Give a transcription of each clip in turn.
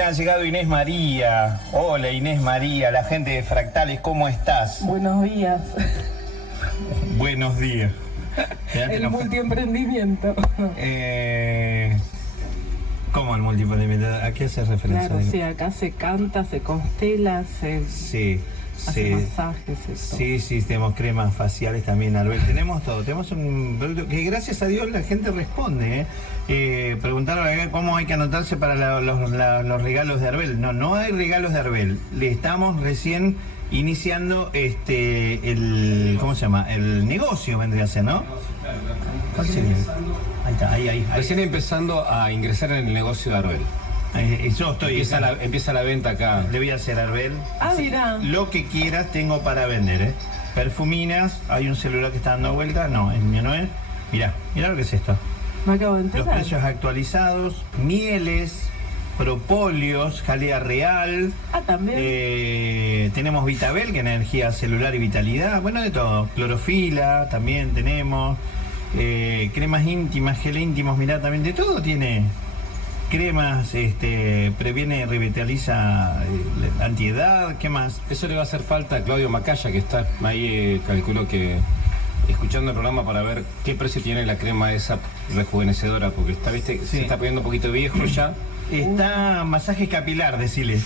Argentina ha llegado Inés María. Hola Inés María, la gente de Fractales, ¿cómo estás? Buenos días. Buenos días. El multiemprendimiento. ¿Cómo el multiemprendimiento? ¿A qué hace referencia? Claro, sí, acá se canta, se constela, se hace masajes. Sí, tenemos cremas faciales también, Arbel. Tenemos todo. Tenemos un producto que gracias a Dios la gente responde. Preguntaron acá cómo hay que anotarse para los regalos de Arbel. No hay regalos de Arbel. Le estamos recién iniciando ¿cómo se llama? El negocio vendría a ser, ¿no? ¿Cuál sería? Ahí está, ahí. Recién empezando a ingresar en el negocio de Arbel. Yo estoy. Empieza la venta acá. Le voy a hacer Arbel. Mira. Lo que quieras tengo para vender, Perfuminas, hay un celular que está dando vuelta. No, el mío no es. Mirá lo que es esto. Me acabo de enterar. Los precios actualizados, mieles, propóleos, jalea real. También. Tenemos Vitabel, que es energía celular y vitalidad. Bueno, de todo. Clorofila también tenemos. Cremas íntimas, gel íntimos, mirá, también de todo tiene. Cremas, previene, revitaliza, antiedad, ¿qué más? Eso le va a hacer falta a Claudio Macaya, que está ahí, calculo que escuchando el programa para ver qué precio tiene la crema esa rejuvenecedora, porque está, viste, Sí. se está poniendo un poquito viejo ya. Está masaje capilar, decile.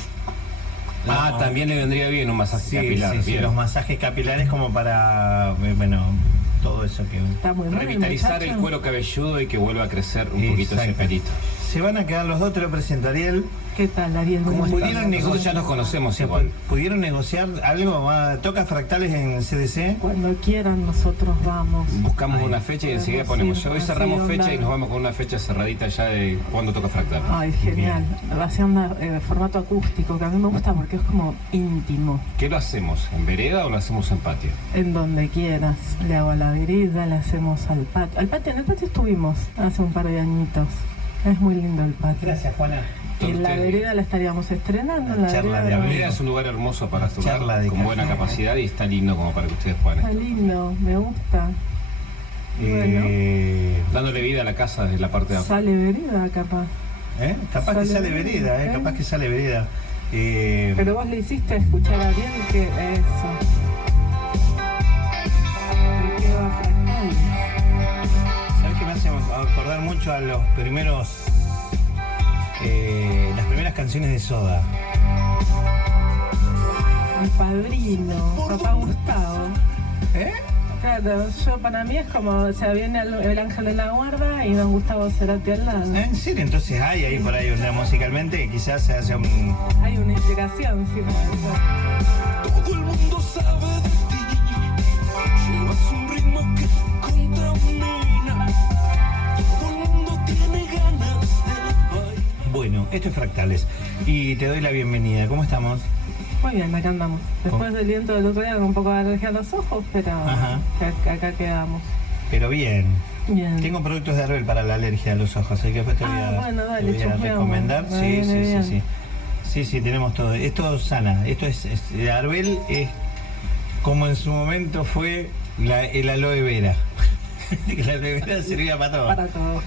También le vendría bien un masaje capilar. Sí, los masajes capilares como para, todo eso que... Está muy mal, Revitalizar el cuero cabelludo y que vuelva a crecer un poquito ese pelito. Se van a quedar los dos, te lo presento, Ariel. ¿Qué tal, Ariel? ¿Cómo Buenos están? días. Nosotros ya nos conocemos igual. ¿Pudieron negociar algo? ¿Toca Fractales en CDC? Cuando quieran nosotros vamos. Buscamos una fecha y enseguida ponemos. Sí, Hoy así cerramos fecha onda. y nos vamos con una fecha cerradita ya de cuándo toca Fractal. Ay, genial. Va a ser un formato acústico que a mí me gusta porque es como íntimo. ¿Qué lo hacemos? ¿En vereda o lo hacemos en patio? En donde quieras. Le hago a la vereda, le hacemos al patio. En el patio estuvimos hace un par de añitos. Es muy lindo el patio. Gracias, Juana. Y en la vereda la estaríamos estrenando. En la Charla vereda de La Amigo. vereda es un lugar hermoso para tocar, Charla de con buena café. capacidad y está lindo como para que ustedes puedan Está estar. lindo, me gusta. Dándole vida a la casa desde la parte de afuera. Sale vereda capaz. Capaz que sale vereda, capaz que sale vereda. Pero vos le hiciste escuchar a bien que eso. ¿De qué va Fractal? ¿Sabes qué me hace acordar mucho a los primeros... las primeras canciones de Soda? El Padrino, Papá Gustavo. ¿Eh? Claro, para mí es como, o sea, viene el ángel de la guarda y don Gustavo Cerati al lado. ¿En serio? Entonces hay ahí por ahí onda musicalmente, quizás se hace un... Hay una inspiración, sí, por eso. Todo el mundo sabe de ti. Llevas un ritmo que contamina. Todo el mundo tiene ganas de bailar. Bueno, esto es Fractales y te doy la bienvenida. ¿Cómo estamos? Muy bien, acá andamos. Después del viento del otro día con un poco de alergia a los ojos, pero Ajá. acá quedamos. Pero bien. Bien. Tengo productos de Arbel para la alergia a los ojos, así que después te voy a, bueno, dale, te voy a chusmeamos. recomendar. Me viene bien. Sí, tenemos todo. Esto sana. Esto es Arbel es como en su momento fue el aloe vera. El aloe vera servía para todo. Para todo.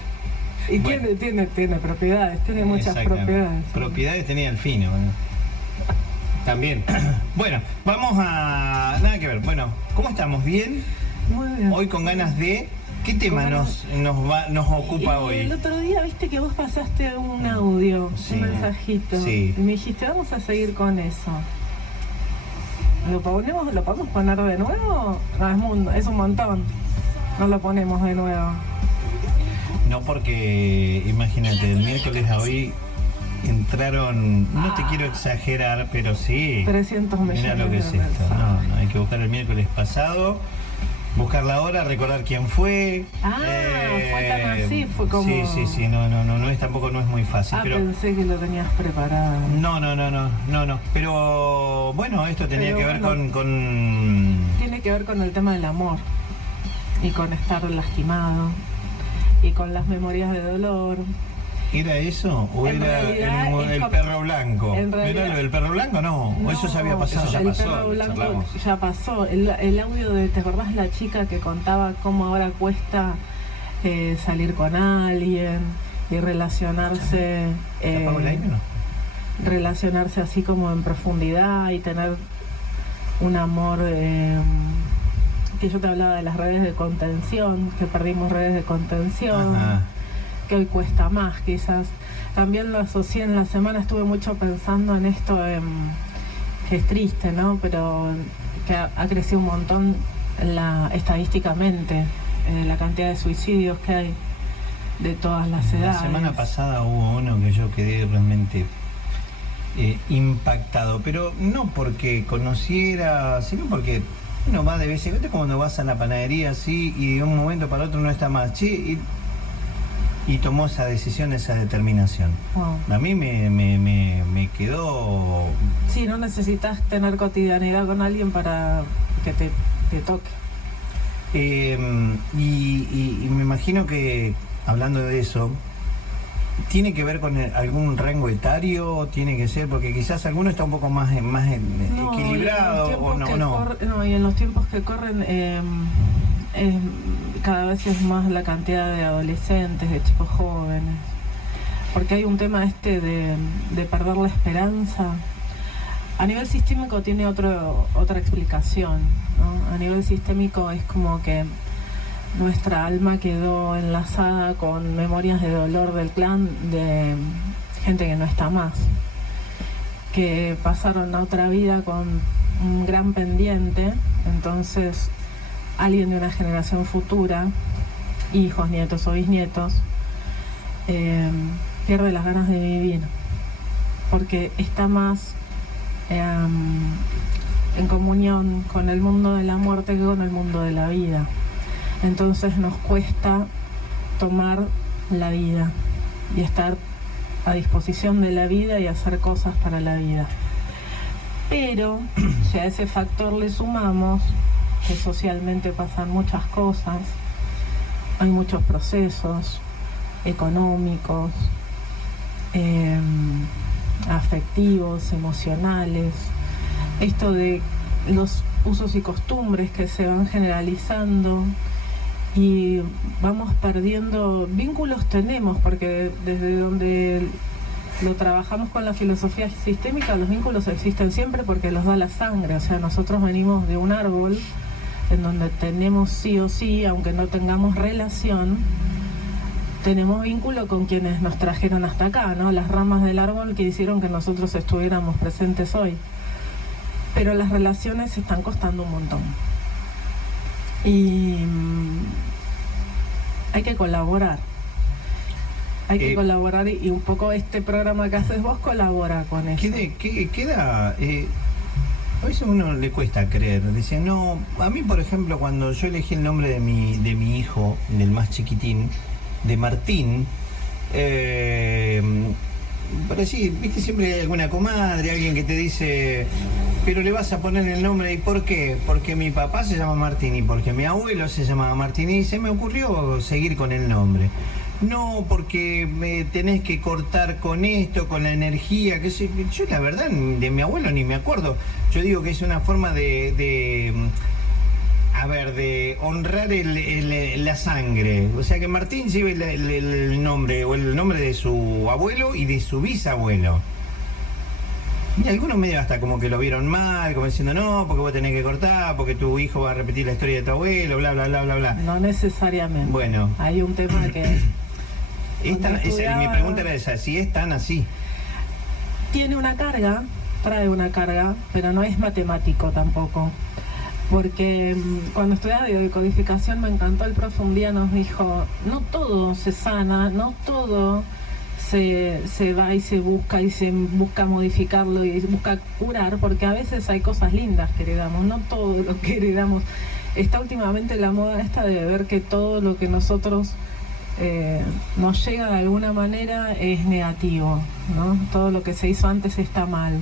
Y Bueno. tiene propiedades, tiene muchas Exactamente. propiedades. Propiedades tenía el fino. También. Bueno, vamos a... Nada que ver. Bueno, ¿cómo estamos? ¿Bien? Muy bien. Hoy con ganas de... ¿Qué tema nos ocupa hoy? El otro día viste que vos pasaste un audio, Sí. un mensajito. Sí. Y me dijiste, vamos a seguir con eso. ¿Lo podemos poner de nuevo? No, es un montón. No lo ponemos de nuevo. No, porque imagínate, el miércoles a hoy entraron, no te quiero exagerar, pero sí. 300 millones. Mira lo que es de esto. mensajes. No, hay que buscar el miércoles pasado, buscar la hora, recordar quién fue. Fue tan así, fue como... Sí, no es tampoco no es muy fácil, pero Pensé que lo tenías preparado. no. Pero bueno, esto tenía Pero que ver bueno. con Tiene que ver con el tema del amor y con estar lastimado y con las memorias de dolor. ¿Era eso o En era realidad es el como- perro blanco? en realidad- ¿Era lo del perro blanco? No, o eso ya había pasado. eso ya el pasó, perro lo blanco charlamos. ya pasó. El audio de, ¿te acordás la chica que contaba cómo ahora cuesta salir con alguien y relacionarse? ¿Te apago el aire o no? relacionarse así como en profundidad y tener un amor, que yo te hablaba de las redes de contención, que perdimos redes de contención, Ajá. que hoy cuesta más quizás. También lo asocié en la semana, estuve mucho pensando en esto, que es triste, ¿no? Pero que ha crecido un montón estadísticamente la cantidad de suicidios que hay de todas las edades. La semana pasada hubo uno que yo quedé realmente impactado, pero no porque conociera, sino porque uno va de vez en cuando, cuando vas a la panadería así y de un momento para otro no está más, che, y tomó esa decisión, esa determinación. Wow. A mí me quedó... Sí, no necesitas tener cotidianidad con alguien para que te toque. y me imagino que, hablando de eso, ¿tiene que ver con algún rango etario? ¿Tiene que ser? Porque quizás alguno está un poco más equilibrado o no. Y en los tiempos que corren cada vez es más la cantidad de adolescentes, de chicos jóvenes. Porque hay un tema de perder la esperanza. A nivel sistémico tiene otra explicación, ¿no? A nivel sistémico es como que nuestra alma quedó enlazada con memorias de dolor del clan de gente que no está más, que pasaron a otra vida con un gran pendiente. Entonces alguien de una generación futura, hijos, nietos o bisnietos, pierde las ganas de vivir porque está más en comunión con el mundo de la muerte que con el mundo de la vida. Entonces nos cuesta tomar la vida y estar a disposición de la vida y hacer cosas para la vida. Pero si a ese factor le sumamos que socialmente pasan muchas cosas, hay muchos procesos económicos, afectivos, emocionales, esto de los usos y costumbres que se van generalizando y vamos perdiendo vínculos. Tenemos, porque desde donde lo trabajamos con la filosofía sistémica, los vínculos existen siempre porque los da la sangre. O sea, nosotros venimos de un árbol en donde tenemos sí o sí, aunque no tengamos relación, tenemos vínculo con quienes nos trajeron hasta acá, ¿no? Las ramas del árbol que hicieron que nosotros estuviéramos presentes hoy. Pero las relaciones están costando un montón. Y hay que colaborar. Hay que colaborar y un poco este programa que haces vos colabora con eso. Queda... a veces a uno le cuesta creer. Dice, no, a mí por ejemplo cuando yo elegí el nombre de mi hijo, del más chiquitín, de Martín, pero sí, viste, siempre hay alguna comadre, alguien que te dice, pero le vas a poner el nombre, ¿y por qué? Porque mi papá se llama Martín y porque mi abuelo se llamaba Martín y se me ocurrió seguir con el nombre. No, porque me tenés que cortar con esto, con la energía, que yo la verdad de mi abuelo ni me acuerdo. Yo digo que es una forma de honrar la sangre. O sea, que Martín lleve el nombre, o el nombre de su abuelo y de su bisabuelo. Y algunos medios hasta como que lo vieron mal, como diciendo, no, porque vos tenés que cortar, porque tu hijo va a repetir la historia de tu abuelo, bla, bla, bla, bla, bla. No necesariamente. Bueno. Hay un tema que... Mi pregunta era esa, si es tan así. Tiene una carga, trae una carga, pero no es matemático tampoco. Porque cuando estudiaba biodecodificación me encantó, el profe un día nos dijo, no todo se sana, no todo se va y se busca modificarlo y busca curar, porque a veces hay cosas lindas que heredamos, no todo lo que heredamos. Está últimamente la moda esta de ver que todo lo que nosotros nos llega de alguna manera es negativo, ¿no? Todo lo que se hizo antes está mal.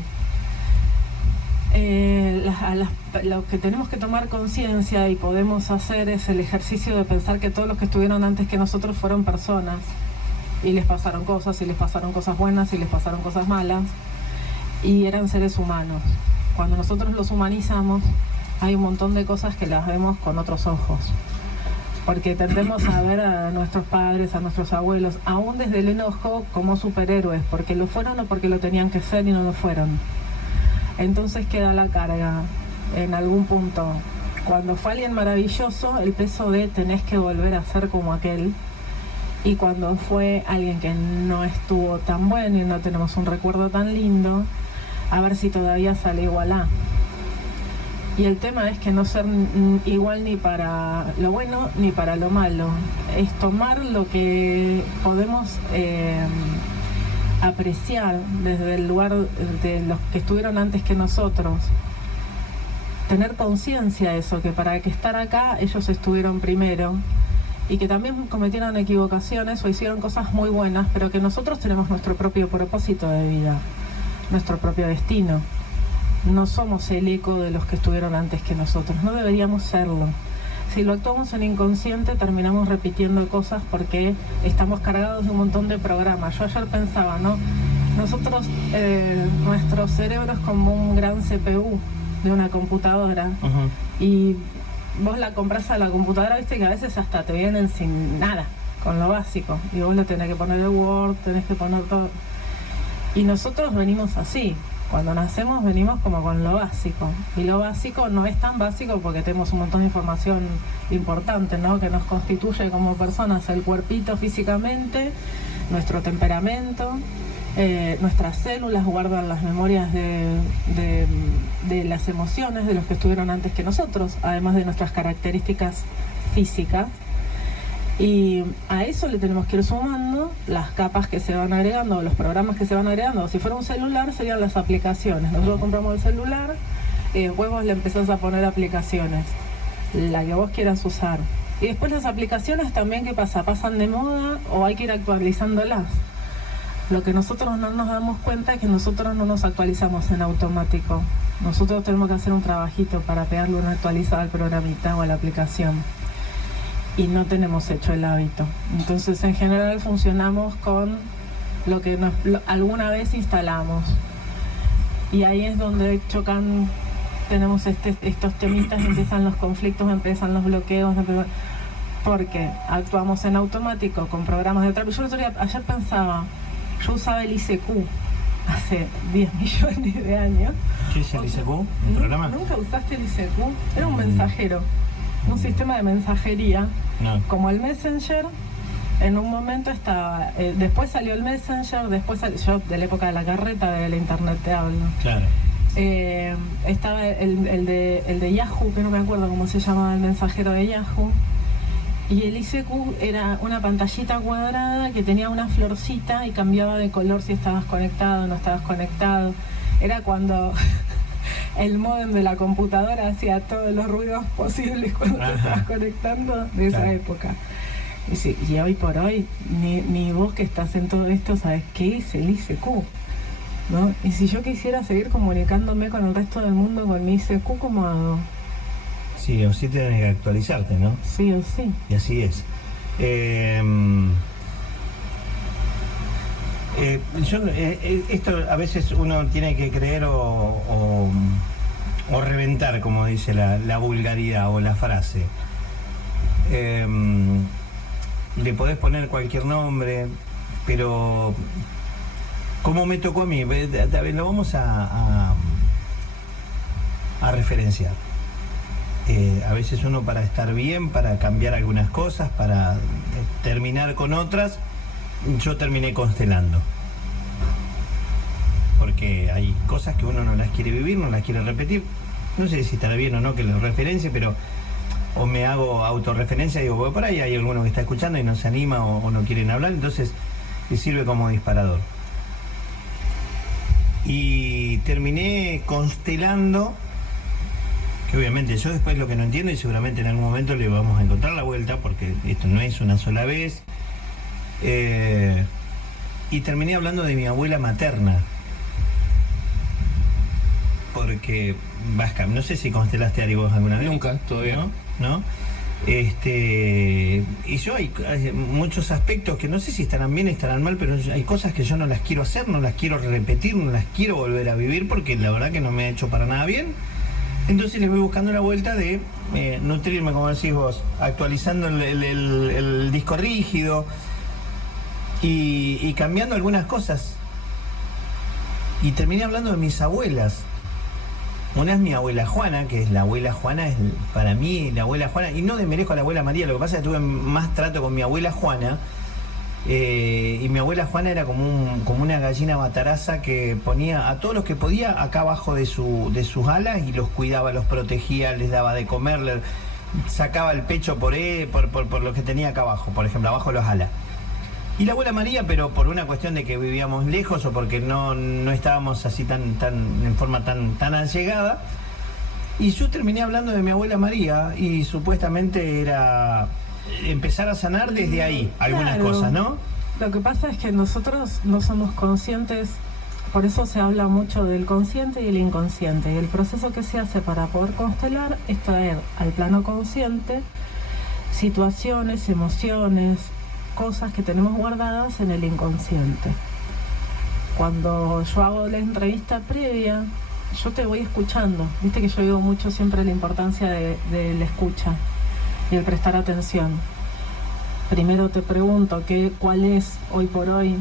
Lo que tenemos que tomar conciencia y podemos hacer es el ejercicio de pensar que todos los que estuvieron antes que nosotros fueron personas y les pasaron cosas, y les pasaron cosas buenas y les pasaron cosas malas, y eran seres humanos. Cuando nosotros los humanizamos hay un montón de cosas que las vemos con otros ojos. porque tendemos a ver a nuestros padres, a nuestros abuelos, aún desde el enojo, como superhéroes, porque lo fueron o porque lo tenían que ser y no lo fueron. Entonces queda la carga en algún punto. Cuando fue alguien maravilloso, el peso de tenés que volver a ser como aquel. Y cuando fue alguien que no estuvo tan bueno y no tenemos un recuerdo tan lindo, a ver si todavía sale igual a. Y el tema es que no ser igual ni para lo bueno ni para lo malo. Es tomar lo que podemos apreciar desde el lugar de los que estuvieron antes que nosotros. Tener conciencia de eso, que para que estar acá ellos estuvieron primero. Y que también cometieron equivocaciones o hicieron cosas muy buenas, pero que nosotros tenemos nuestro propio propósito de vida, nuestro propio destino. No somos el eco de los que estuvieron antes que nosotros, no deberíamos serlo. Si lo actuamos en inconsciente, terminamos repitiendo cosas porque estamos cargados de un montón de programas. Yo ayer pensaba, ¿no? Nosotros, nuestro cerebro es como un gran CPU de una computadora. Y vos la compras a la computadora, viste que a veces hasta te vienen sin nada, con lo básico. Y vos le tenés que poner el Word, tenés que poner todo. Y nosotros venimos así. Cuando nacemos venimos como con lo básico. Y lo básico no es tan básico porque tenemos un montón de información importante, ¿no? Que nos constituye como personas, el cuerpito físicamente, nuestro temperamento, nuestras células guardan las memorias de las emociones de los que estuvieron antes que nosotros, además de nuestras características físicas. Y a eso le tenemos que ir sumando las capas que se van agregando, los programas que se van agregando. Si fuera un celular, serían las aplicaciones. Nosotros compramos el celular y después vos le empezás a poner aplicaciones, la que vos quieras usar. Y después las aplicaciones también, ¿qué pasa? ¿Pasan de moda o hay que ir actualizándolas? Lo que nosotros no nos damos cuenta es que nosotros no nos actualizamos en automático. Nosotros tenemos que hacer un trabajito para pegarle una actualizada al programita o a la aplicación. Y no tenemos hecho el hábito. Entonces, en general, funcionamos con lo que alguna vez instalamos. Y ahí es donde chocan, tenemos estos temitas, empiezan los conflictos, empiezan los bloqueos, porque actuamos en automático con programas de trabajo. Yo ayer pensaba, yo usaba el ICQ hace 10 millones de años. ¿Qué es el ICQ? ¿Un programa? ¿Nunca usaste el ICQ? Era un mensajero, un sistema de mensajería, No. como el Messenger. En un momento estaba, después salió el Messenger, yo de la época de la carreta de la internet te hablo. Claro. Estaba el de Yahoo, que no me acuerdo cómo se llamaba el mensajero de Yahoo. Y el ICQ era una pantallita cuadrada que tenía una florcita y cambiaba de color si estabas conectado o no estabas conectado. Era cuando el módem de la computadora hacía todos los ruidos posibles cuando te estabas conectando de esa época. Y hoy por hoy, ni vos que estás en todo esto sabes qué es el ICQ, ¿no? Y si yo quisiera seguir comunicándome con el resto del mundo con mi ICQ, ¿cómo hago? Sí, o sí tienes que actualizarte, ¿no? Sí o sí. Y así es. Esto a veces uno tiene que creer o reventar, como dice la vulgaridad o la frase. Le podés poner cualquier nombre, pero como me tocó a mí, lo vamos a referenciar. A veces uno, para estar bien, para cambiar algunas cosas, para terminar con otras, yo terminé constelando. Porque hay cosas que uno no las quiere vivir, no las quiere repetir. No sé si estará bien o no que lo referencie, pero o me hago autorreferencia y digo, bueno, por ahí hay alguno que está escuchando y no se anima o no quieren hablar, entonces le sirve como disparador. Y terminé constelando, que obviamente yo después lo que no entiendo, y seguramente en algún momento le vamos a encontrar la vuelta, porque esto no es una sola vez, y terminé hablando de mi abuela materna, porque Vasca, no sé si constelaste algo vos alguna vez. Nunca, todavía ¿No? Y yo hay muchos aspectos que no sé si estarán bien, estarán mal, pero hay cosas que yo no las quiero hacer, no las quiero repetir, no las quiero volver a vivir, porque la verdad que no me ha hecho para nada bien. Entonces les voy buscando la vuelta de nutrirme, como decís vos, actualizando el disco rígido y cambiando algunas cosas. Y terminé hablando de mis abuelas. Una es mi abuela Juana, que es la abuela Juana, es para mí la abuela Juana, y no desmerezco a la abuela María, lo que pasa es que tuve más trato con mi abuela Juana, y mi abuela Juana era como una gallina bataraza que ponía a todos los que podía acá abajo de sus alas y los cuidaba, los protegía, les daba de comer, sacaba el pecho por lo que tenía acá abajo, por ejemplo, abajo de los alas. Y la abuela María, pero por una cuestión de que vivíamos lejos o porque no estábamos así en forma tan allegada. Y yo terminé hablando de mi abuela María y supuestamente era empezar a sanar desde ahí algunas cosas, ¿no? Lo que pasa es que nosotros no somos conscientes, por eso se habla mucho del consciente y el inconsciente. Y el proceso que se hace para poder constelar es traer al plano consciente situaciones, emociones, cosas que tenemos guardadas en el inconsciente. Cuando yo hago la entrevista previa, yo te voy escuchando. Viste que yo digo mucho siempre la importancia de la escucha y el prestar atención. Primero te pregunto cuál es hoy por hoy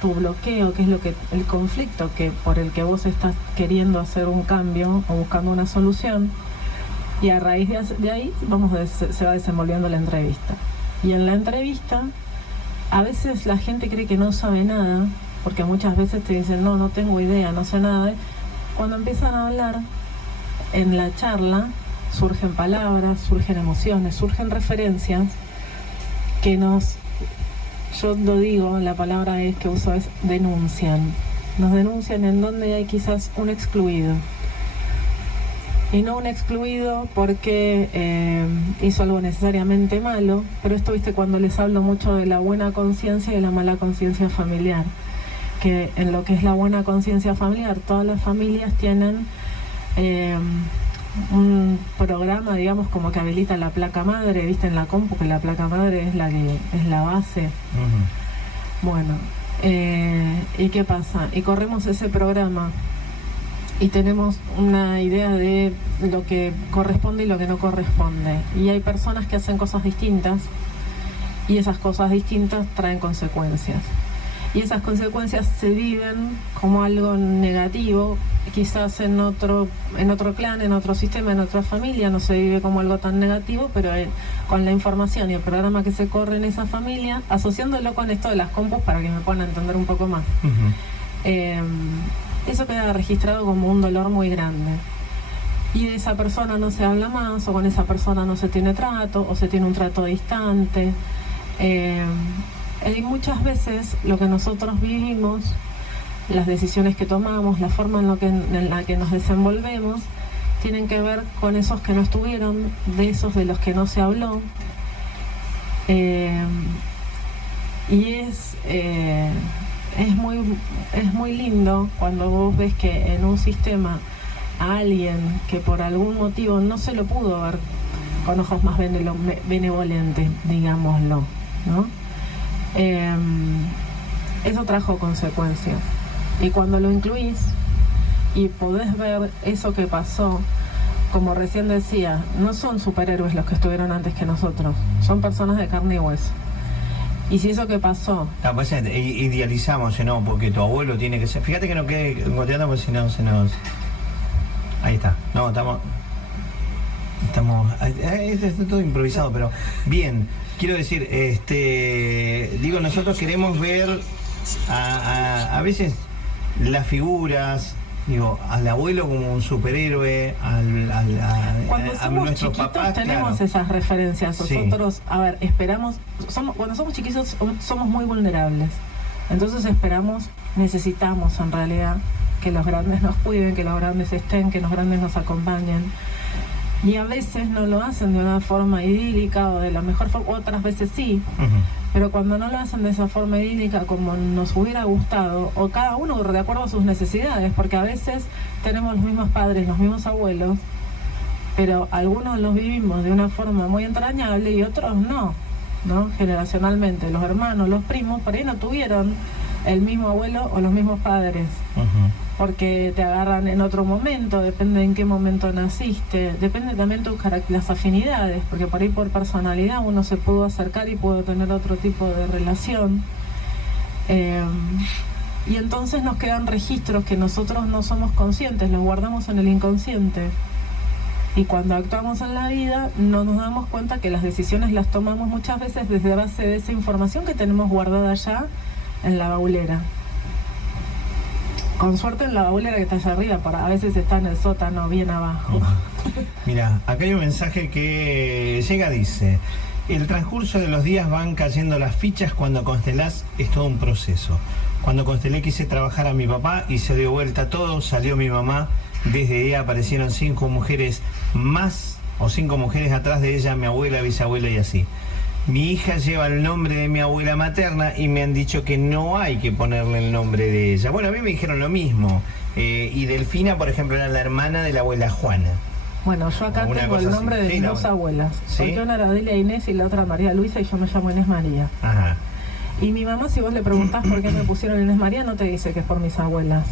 tu bloqueo, qué es el conflicto por el que vos estás queriendo hacer un cambio o buscando una solución, y a raíz de ahí se va desenvolviendo la entrevista. Y en la entrevista a veces la gente cree que no sabe nada, porque muchas veces te dicen no tengo idea, no sé nada. Cuando empiezan a hablar en la charla surgen palabras, surgen emociones, surgen referencias que yo lo digo, la palabra que uso es denuncian. Nos denuncian en donde hay quizás un excluido. Y no un excluido porque hizo algo necesariamente malo, pero esto, viste, cuando les hablo mucho de la buena conciencia y la mala conciencia familiar, que en lo que es la buena conciencia familiar, todas las familias tienen un programa, digamos, como que habilita la placa madre, viste, en la compu, que la placa madre es la base. Bueno, ¿y qué pasa? Y corremos ese programa y tenemos una idea de lo que corresponde y lo que no corresponde. Y hay personas que hacen cosas distintas y esas cosas distintas traen consecuencias. Y esas consecuencias se viven como algo negativo, quizás en otro clan, en otro sistema, en otra familia no se vive como algo tan negativo, pero con la información y el programa que se corre en esa familia, asociándolo con esto de las compus para que me puedan entender un poco más. Eso queda registrado como un dolor muy grande. Y de esa persona no se habla más, o con esa persona no se tiene trato, o se tiene un trato distante. Y muchas veces lo que nosotros vivimos, las decisiones que tomamos, la forma en la que nos desenvolvemos, tienen que ver con esos que no estuvieron, de esos de los que no se habló. Y es muy lindo cuando vos ves que en un sistema a alguien que por algún motivo no se lo pudo ver con ojos más benevolentes, digámoslo, ¿no? Eso trajo consecuencias. Y cuando lo incluís y podés ver eso que pasó, como recién decía, no son superhéroes los que estuvieron antes que nosotros, son personas de carne y hueso. Y si eso que pasó... No, pues idealizamos, ¿no? Porque tu abuelo tiene que ser... Fíjate que no quede goteando porque si no se nos... Ahí está. No, estamos... Es todo improvisado, pero bien. Quiero decir, digo, nosotros queremos ver a veces las figuras, digo, al abuelo como un superhéroe, cuando somos nuestros chiquitos papás, tenemos claro, esas referencias. Nosotros, sí. A ver, esperamos, cuando somos chiquitos somos muy vulnerables. Entonces necesitamos en realidad que los grandes nos cuiden, que los grandes estén, que los grandes nos acompañen. Y a veces no lo hacen de una forma idílica o de la mejor forma, otras veces sí. Pero cuando no lo hacen de esa forma idílica como nos hubiera gustado, o cada uno de acuerdo a sus necesidades, porque a veces tenemos los mismos padres, los mismos abuelos, pero algunos los vivimos de una forma muy entrañable y otros no, ¿no? Generacionalmente, los hermanos, los primos, por ahí no tuvieron el mismo abuelo o los mismos padres. porque te agarran en otro momento, depende en qué momento naciste, depende también las afinidades, porque por ahí por personalidad uno se pudo acercar y pudo tener otro tipo de relación. Y entonces nos quedan registros que nosotros no somos conscientes, los guardamos en el inconsciente. Y cuando actuamos en la vida no nos damos cuenta que las decisiones las tomamos muchas veces desde base de esa información que tenemos guardada ya en la baulera. Con suerte en la baulera que está allá arriba, a veces está en el sótano bien abajo. Mira, acá hay un mensaje que llega, dice: el transcurso de los días van cayendo las fichas, cuando constelás es todo un proceso. Cuando constelé quise trabajar a mi papá y se dio vuelta todo, salió mi mamá, desde ella aparecieron 5 mujeres más, o 5 mujeres atrás de ella, mi abuela, bisabuela y así. Mi hija lleva el nombre de mi abuela materna y me han dicho que no hay que ponerle el nombre de ella. Bueno, a mí me dijeron lo mismo. Y Delfina, por ejemplo, era la hermana de la abuela Juana. Bueno, yo acá Alguna tengo el cosa nombre así. de Sí, mis no. dos abuelas. ¿Sí? Porque una era Delia Inés y la otra María Luisa, y yo me llamo Inés María. Ajá. Y mi mamá, si vos le preguntás por qué me pusieron Inés María, no te dice que es por mis abuelas.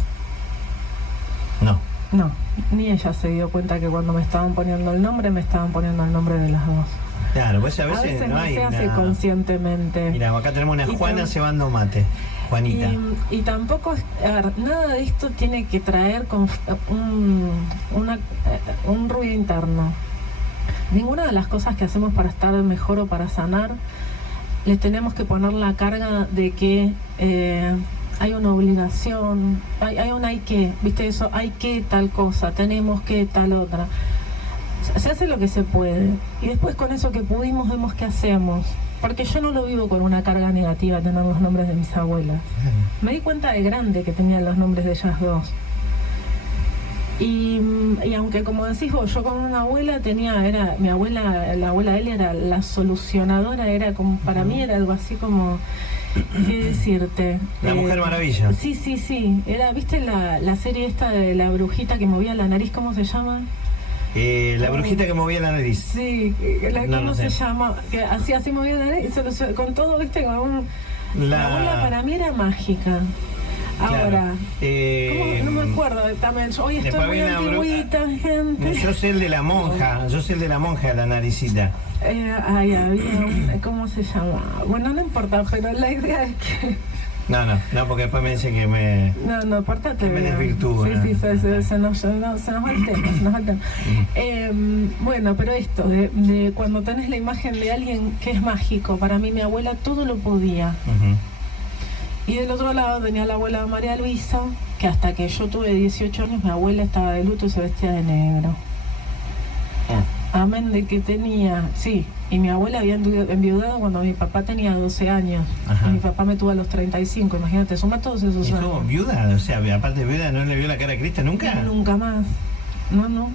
No. No, ni ella se dio cuenta que cuando me estaban poniendo el nombre, me estaban poniendo el nombre de las dos. Claro, pues a A veces, veces no no hay se hace una... conscientemente. Mira, acá tenemos una Y Juana tam- cebando mate. Juanita. Y tampoco, a ver, nada de esto tiene que traer un ruido interno. Ninguna de las cosas que hacemos para estar mejor o para sanar, le tenemos que poner la carga de que hay una obligación, hay que, ¿viste eso? Hay que tal cosa, tenemos que tal otra. Se hace lo que se puede. Y después con eso que pudimos vemos qué hacemos. Porque yo no lo vivo con una carga negativa tener los nombres de mis abuelas. Me di cuenta de grande que tenían los nombres de ellas dos. Y aunque como decís vos, yo con una abuela era mi abuela, la abuela Elia era la solucionadora, era como, para mí era algo así como, ¿qué decirte? La Mujer Maravilla. Sí. Era, ¿viste la serie esta de la brujita que movía la nariz? ¿Cómo se llama? La brujita que movía la nariz. Sí, No, ¿cómo no se sé. llama? Que así movía la nariz y con todo, ¿viste? La abuela para mí era mágica. Ahora, Claro. ¿cómo? No me acuerdo también. Hoy estoy después muy viene la antigüita, gente. Yo sé el de la monja, de la naricita. Había ¿cómo se llama? Bueno, no importa, pero la idea es que... No, porque después me dicen que me... No, apártate. Que me desvirtúo, ¿no? Sí, se nos va el tema, bueno, pero esto, de cuando tenés la imagen de alguien que es mágico, para mí mi abuela todo lo podía. Ujú. Y del otro lado tenía la abuela María Luisa, que hasta que yo tuve 18 años, mi abuela estaba de luto y se vestía de negro. Amén de que tenía, sí, y mi abuela había enviudado cuando mi papá tenía 12 años. Ajá. Y mi papá me tuvo a los 35, imagínate, suma todos esos ¿Y años. estuvo viuda? O sea, aparte de viuda, ¿no le vio la cara a Cristo nunca? Nunca más. No.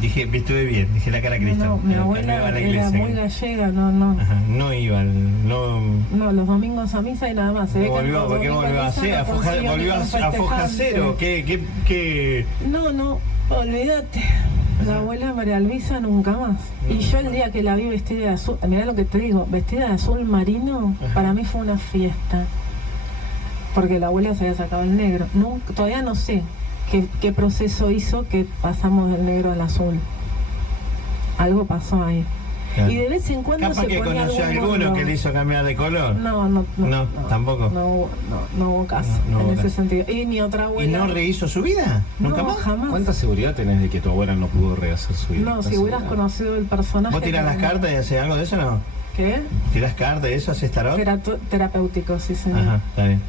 Dije, estuve bien, dije la cara a Cristo. No, mi Pero abuela no iba a la era iglesia. muy gallega, no. Ajá, no iba, no... No, los domingos a misa y nada más. Se ve que Volvió, los ¿por qué domingos volvió a misa hacer? no consiguió Volvió ningún a festejante. foja cero. ¿Qué? No, olvídate. La abuela María Luisa nunca más. Y yo el día que la vi vestida de azul, mirá lo que te digo, vestida de azul marino, para mí fue una fiesta. Porque la abuela se había sacado el negro. Todavía no sé qué proceso hizo que pasamos del negro al azul. Algo pasó ahí. Claro. Y de vez en cuando Capaz se que ponía conoció a algún alguno gorro. que le hizo cambiar de color. No, tampoco. No hubo caso No hubo en ese caso. sentido. Y mi otra ¿Y abuela... no rehizo su vida? ¿Nunca No, más? jamás. ¿Cuánta seguridad tenés de que tu abuela no pudo rehacer su vida? No, ¿Estás si hubieras segura? conocido el personaje... ¿Vos tirás las cartas y haces algo de eso o no? ¿Qué? ¿Tirás cartas y eso? ¿Haces tarot? Terapéutico, sí, señor. Ajá, está bien.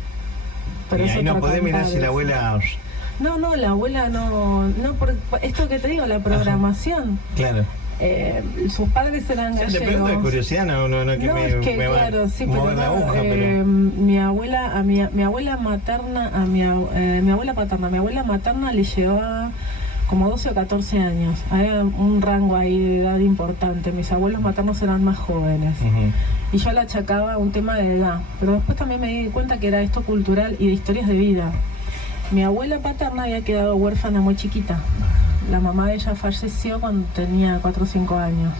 Pero Y es ahí no otra podés mirar si la cantada, abuela... No, la abuela no, por esto que te digo, la programación. Claro. Sus padres eran O sea, te gallegos. pregunto de curiosidad, no que No, me, es que me va claro, sí, a pero mover la no, aguja, pero... mi abuela materna, mi abuela materna le llevaba como 12 o 14 años. Había un rango ahí de edad importante. Mis abuelos maternos eran más jóvenes. Ujú. Y yo le achacaba un tema de edad. Pero después también me di cuenta que era esto cultural y de historias de vida. Mi abuela paterna había quedado huérfana muy chiquita. La mamá de ella falleció cuando tenía 4 o 5 años.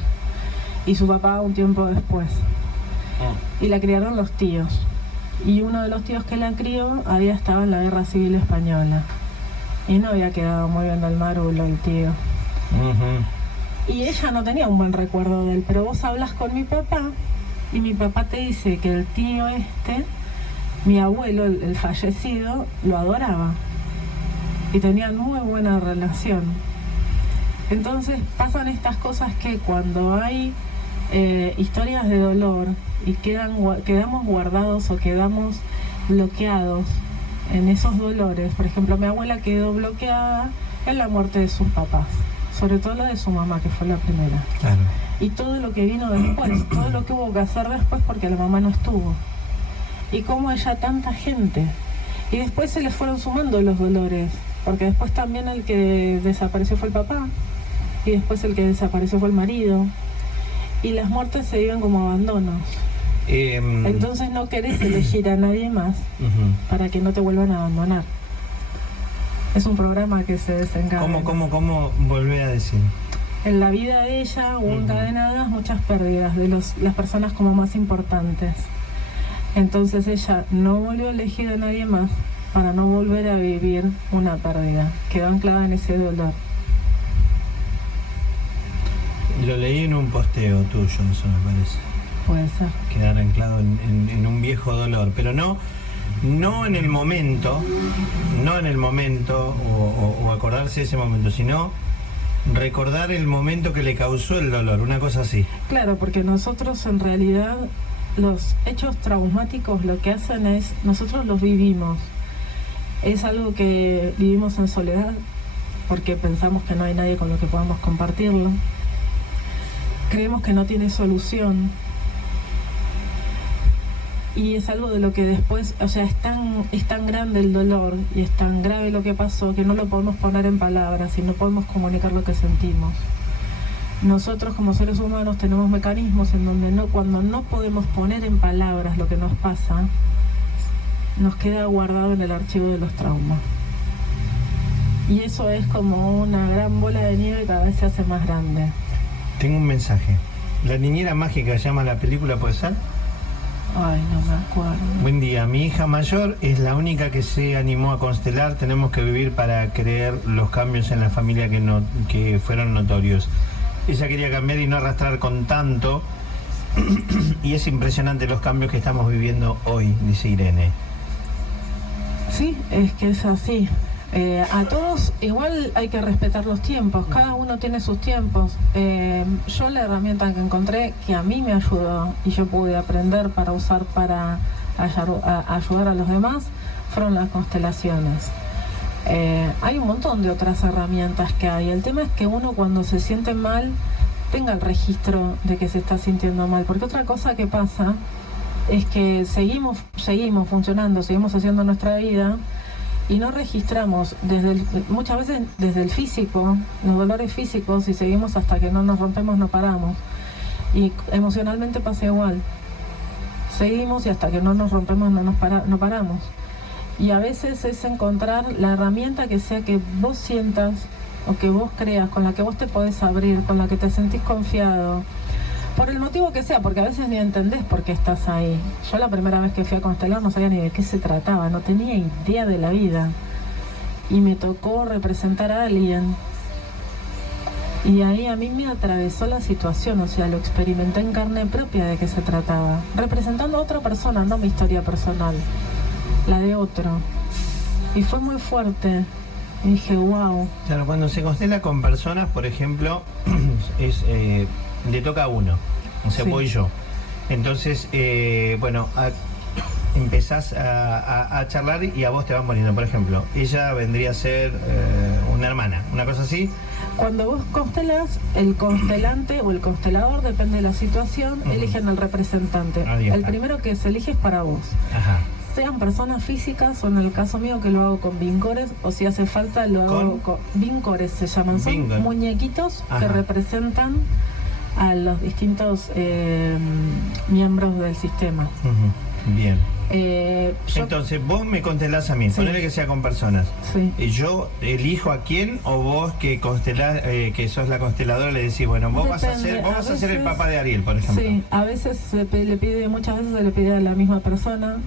Y su papá un tiempo después. Y la criaron los tíos. Y uno de los tíos que la crió había estado en la Guerra Civil Española. y no había quedado muy bien del marulo el tío. Y ella no tenía un buen recuerdo de él, pero vos hablas con mi papá y mi papá te dice que el tío mi abuelo, el fallecido, lo adoraba y tenían muy buena relación. Entonces pasan estas cosas que cuando hay historias de dolor y quedamos guardados o quedamos bloqueados en esos dolores. Por ejemplo, mi abuela quedó bloqueada en la muerte de sus papás, sobre todo la de su mamá, que fue la primera. Claro. Y todo lo que vino después, todo lo que hubo que hacer después porque la mamá no estuvo. Y cómo ella tanta gente. Y después se les fueron sumando los dolores, porque después también el que desapareció fue el papá, y después el que desapareció fue el marido. Y las muertes se viven como abandonos. Entonces no querés elegir a nadie más para que no te vuelvan a abandonar. Es un programa que se desencadena. ¿Cómo volví a decir? En la vida de ella hubo encadenadas muchas pérdidas de las personas como más importantes. Entonces ella no volvió a elegir a nadie más para no volver a vivir una pérdida. Quedó anclada en ese dolor. Lo leí en un posteo tuyo, eso me parece. Puede ser. Quedar anclado en un viejo dolor, pero no en el momento, o acordarse de ese momento, sino recordar el momento que le causó el dolor, una cosa así. Claro, porque nosotros en realidad los hechos traumáticos lo que hacen es, nosotros los vivimos. Es algo que vivimos en soledad, porque pensamos que no hay nadie con lo que podamos compartirlo. Creemos que no tiene solución. Y es algo de lo que después, o sea, es tan grande el dolor y es tan grave lo que pasó que no lo podemos poner en palabras y no podemos comunicar lo que sentimos. Nosotros como seres humanos tenemos mecanismos en donde cuando no podemos poner en palabras lo que nos pasa, nos queda guardado en el archivo de los traumas. Y eso es como una gran bola de nieve que cada vez se hace más grande. Tengo un mensaje. La niñera mágica llama la película, ¿puede ser? Ay, no me acuerdo. Buen día, mi hija mayor es la única que se animó a constelar. Tenemos que vivir para creer los cambios en la familia que fueron notorios. Ella quería cambiar y no arrastrar con tanto. Y es impresionante los cambios que estamos viviendo hoy, dice Irene. Sí, es que es así. A todos igual hay que respetar los tiempos, cada uno tiene sus tiempos. Yo la herramienta que encontré que a mí me ayudó y yo pude aprender para usar para ayudar a los demás fueron las constelaciones. Hay un montón de otras herramientas que hay. El tema es que uno cuando se siente mal tenga el registro de que se está sintiendo mal, porque otra cosa que pasa es que seguimos funcionando, seguimos haciendo nuestra vida y no registramos muchas veces desde el físico, los dolores físicos, y seguimos hasta que no nos rompemos, no paramos. Y emocionalmente pasa igual. Seguimos y hasta que no nos rompemos no paramos. Y a veces es encontrar la herramienta que sea que vos sientas o que vos creas, con la que vos te podés abrir, con la que te sentís confiado. Por el motivo que sea, porque a veces ni entendés por qué estás ahí. Yo la primera vez que fui a constelar no sabía ni de qué se trataba, no tenía idea de la vida. Y me tocó representar a alguien. Y ahí a mí me atravesó la situación, o sea, lo experimenté en carne propia de qué se trataba. Representando a otra persona, no mi historia personal, la de otro. Y fue muy fuerte. Y dije, wow. Claro, cuando se constela con personas, por ejemplo, le toca a uno, o sea, Sí. voy yo. Entonces, empezás a charlar y a vos te van poniendo, por ejemplo, ella vendría a ser una hermana, una cosa así. Cuando vos constelas, el constelante o el constelador, depende de la situación, eligen al representante. Ahí El está. primero que se elige es para vos. Ajá. Sean personas físicas o en el caso mío que lo hago con vincores, o si hace falta lo hago con vincores, se llaman. Son Vincor. muñequitos Ajá. que representan a los distintos miembros del sistema. Ujú. Bien. Yo- Entonces, vos me constelás a mí, Sí. ponele que sea con personas. sí. ¿Y yo elijo a quién, o vos que constelás, que sos la consteladora, le decís, bueno, vos vas a Depende, ser, a el veces- papá de Ariel, por ejemplo? Sí, a veces muchas veces se le pide a la misma persona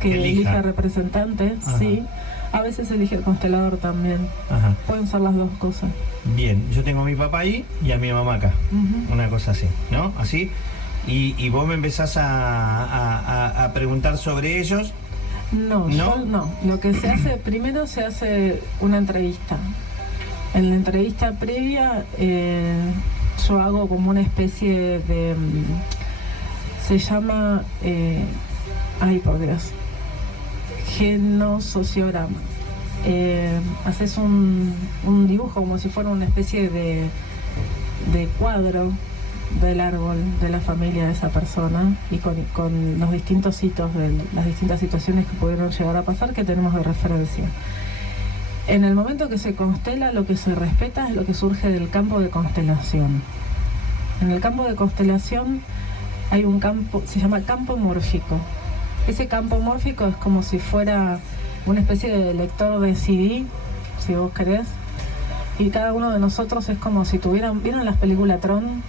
que Que elija. elija representante, Ajá. sí. A veces elige el constelador también. Ajá. Pueden ser las dos cosas. Bien, yo tengo a mi papá ahí y a mi mamá acá. Ujú. Una cosa así, ¿no? Así. Y vos me empezás a preguntar sobre ellos. No, ¿No? no. Lo que se hace, primero se hace una entrevista. En la entrevista previa yo hago como una especie de... se llama... ay, por Dios. Genosociograma. Haces un dibujo como si fuera una especie de cuadro del árbol de la familia de esa persona y con los distintos hitos de las distintas situaciones que pudieron llegar a pasar que tenemos de referencia. En el momento que se constela, lo que se respeta es lo que surge del campo de constelación. En el campo de constelación hay un campo, se llama campo mórfico. Ese campo mórfico es como si fuera una especie de lector de CD, si vos querés, y cada uno de nosotros es como si tuvieran, ¿vieron las películas Tron?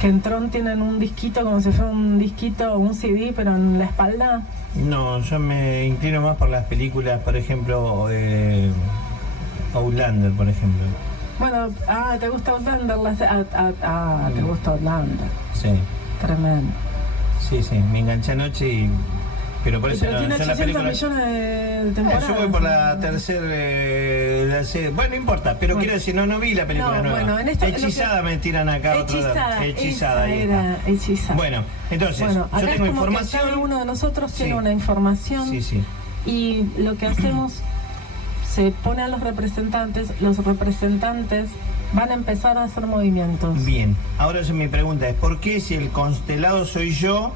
Que en Tron tienen un disquito como si fuera un disquito, un CD, pero en la espalda. No, yo me inclino más por las películas, por ejemplo, Outlander, por ejemplo. Bueno, ¿te gusta Outlander? ¿Te gusta Outlander? Sí, Tremendo. sí, me enganché anoche pero por eso Pero tiene yo la 800 película... millones de temporadas. Yo voy por la tercera... bueno, no importa, pero Bueno. quiero decir, no vi la película No, nueva. bueno, en esta- Hechizada me tiran acá Hechizada, Hechizada, ahí esa está. era Hechizada. Bueno, entonces, Bueno, acá yo tengo es como que información... cada uno de nosotros tiene Sí. una información Sí. y lo que hacemos, se pone a los representantes van a empezar a hacer movimientos. Bien, ahora mi pregunta es, ¿por qué si el constelado soy yo,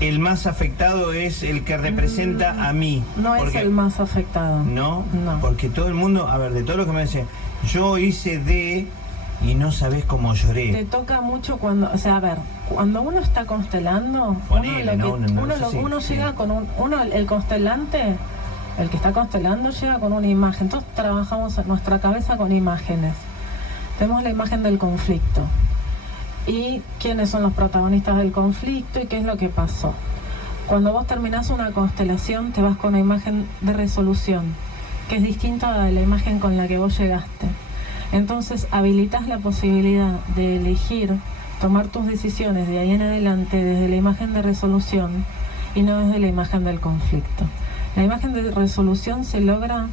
el más afectado es el que representa a mí? No es Porque- el más afectado. ¿No? No. Porque todo el mundo, a ver, de todo lo que me dice, yo hice de y no sabés cómo Te lloré. toca mucho cuando, o sea, a ver, cuando uno está constelando, Ponele, ¿no? Una cosa así, uno sí. llega con el constelante, el que está constelando llega con una imagen. Entonces trabajamos en nuestra cabeza con imágenes. Tenemos la imagen del conflicto y quiénes son los protagonistas del conflicto y qué es lo que pasó. Cuando vos terminás una constelación te vas con una imagen de resolución que es distinta a la imagen con la que vos llegaste. Entonces habilitas la posibilidad de elegir, tomar tus decisiones de ahí en adelante desde la imagen de resolución y no desde la imagen del conflicto. La imagen de resolución se logra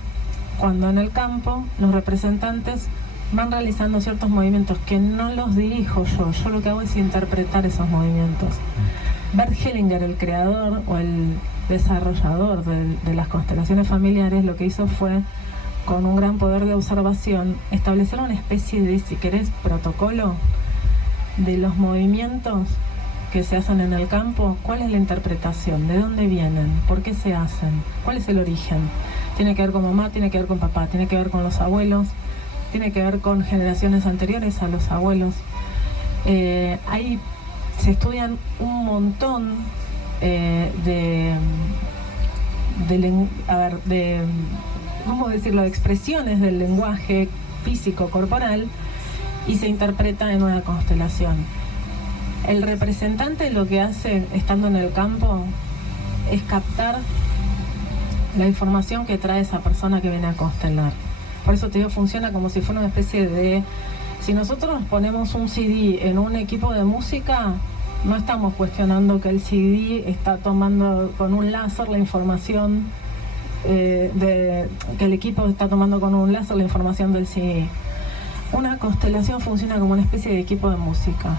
cuando en el campo los representantes van realizando ciertos movimientos que no los dirijo yo lo que hago es interpretar esos movimientos. Bert Hellinger, el creador o el desarrollador de las constelaciones familiares, lo que hizo fue, con un gran poder de observación, establecer una especie de, si querés, protocolo de los movimientos que se hacen en el campo. ¿Cuál es la interpretación? ¿De dónde vienen? ¿Por qué se hacen? ¿Cuál es el origen? Tiene que ver con mamá, tiene que ver con papá, tiene que ver con los abuelos, tiene que ver con generaciones anteriores a los abuelos. Ahí se estudian un montón ¿cómo decirlo?, de expresiones del lenguaje físico corporal y se interpreta en una constelación. El representante lo que hace estando en el campo es captar la información que trae esa persona que viene a constelar. Por eso te digo, funciona como si fuera una especie de... Si nosotros ponemos un CD en un equipo de música, no estamos cuestionando que el CD está tomando con un láser la información, que el equipo está tomando con un láser la información del CD. Una constelación funciona como una especie de equipo de música.